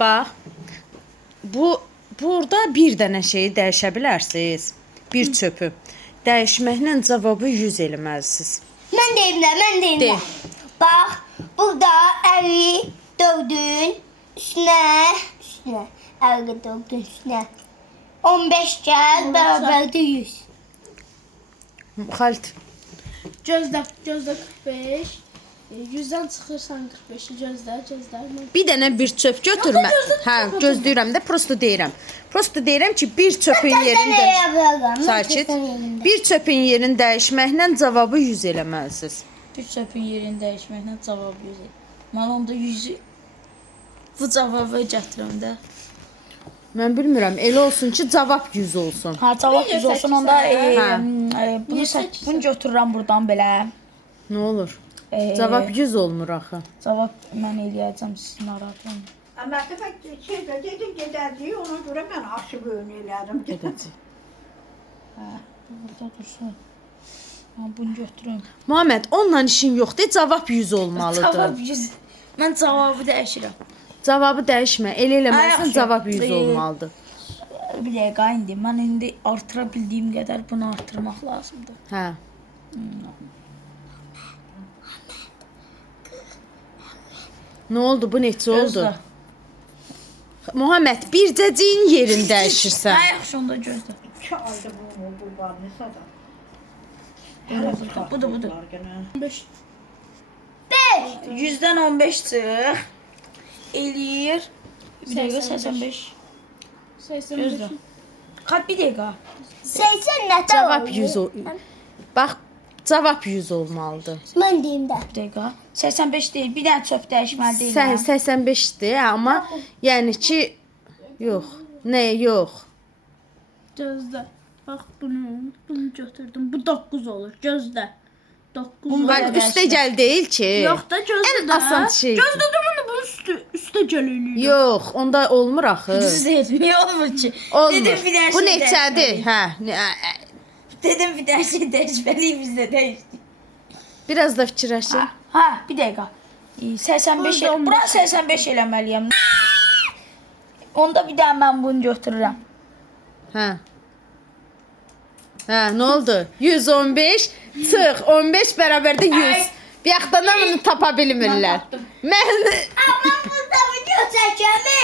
Bax, burada bir dənə şeyi dəyişə bilərsiniz. Bir çöpü. Dəyişməklə cavabı 100 eləməlisiniz. Mən deyim də. De. Bax, burada əvi dövdün üstünə. Əvi dövdün üstünə. 15 gəl, bərabərdir 100. Xalit. Gözlə 45. 100-dən çıxırsan 45-i gözlə. Bir dənə bir çöp götürmə. Hə, gözləyirəm də, prosto deyirəm ki, bir çöpün yerində sakit. Bir çöpün yerini dəyişməklə cavabı 100 eləməlisiniz. Bir çöpün yerini dəyişməklə cavab 100. Mən onda 100-ü bu cavabı gətirirəm də. Mən bilmirəm, elə olsun ki, cavab 100 olsun. Ha, cavab 100 olsun, onda Hə. bunu götürürəm buradan belə. Nə olur? Cavab 100 olmur axı. Cavab mən eləyəcəm, siz narahat olmayın. Mərtəbə şeydə dedim gedəcəyik, ona görə mən aşı böyünü elədim. Gedəcək. Hə, burada dursun. Mən bunu götürürəm. Muhammed, onunla işin yoxdur, cavab 100 olmalıdır. Cavab 100. Mən cavabı dəyişirəm. Cavabı dəyişmə, elə eləməlisən, Yaxşı. cavab 100 olmalıdır. Bir dəqiqə indi. Mən indi artıra bildiyim qədər bunu artırmaq lazımdır. Hə. Nə oldu, bu neçə oldu? Gözlə. Muhammed, bircəciyin yerini dəyişirsən. Hə, yaxşı, onda gözlə. 2 ayda bu var, nə sada? Budur. 15. 100-dən 15 çıx. Eləyir. Bir dəqiqə 85. 85. Gözlə. Qat bir dəqiqə. 80 nə Cavab 100 Bax, cavab 100 olmalıdır. Mən deyim də. Bir dəqiqə. 85 deyil, bir dənə çöp dəyişməli deyil. 85-dir, amma yəni ki, yox. Nə, yox. Gözlə. Bax bunu götürdüm. Bu 9 olur. Gözlə. 9 Bunu olur. Bax, Belə üstə gəl deyil ki. Yox da gözlə. Ən asan şey. Gözlə də bunu üstə gəlir. Yox, onda olmur axı. Düz deyil, niyə olmur ki? Olmur. Dedim bir dənə Bu şey neçədir? dəyişməliyik. Hə. Dedim bir dənə şey dəyişməliyik, biz də dəyişdik. Biraz da fikirləşin. Ha, bir dəqiqə. 85, bura 85 eləməliyəm. Onda bir daha mən bunu götürürəm. Hə. Hə, nə oldu? 115 çıx 15 bərabərdə 100. Bir yaxdan bunu tapa bilmirlər. Mən Amma burada video çəkəmi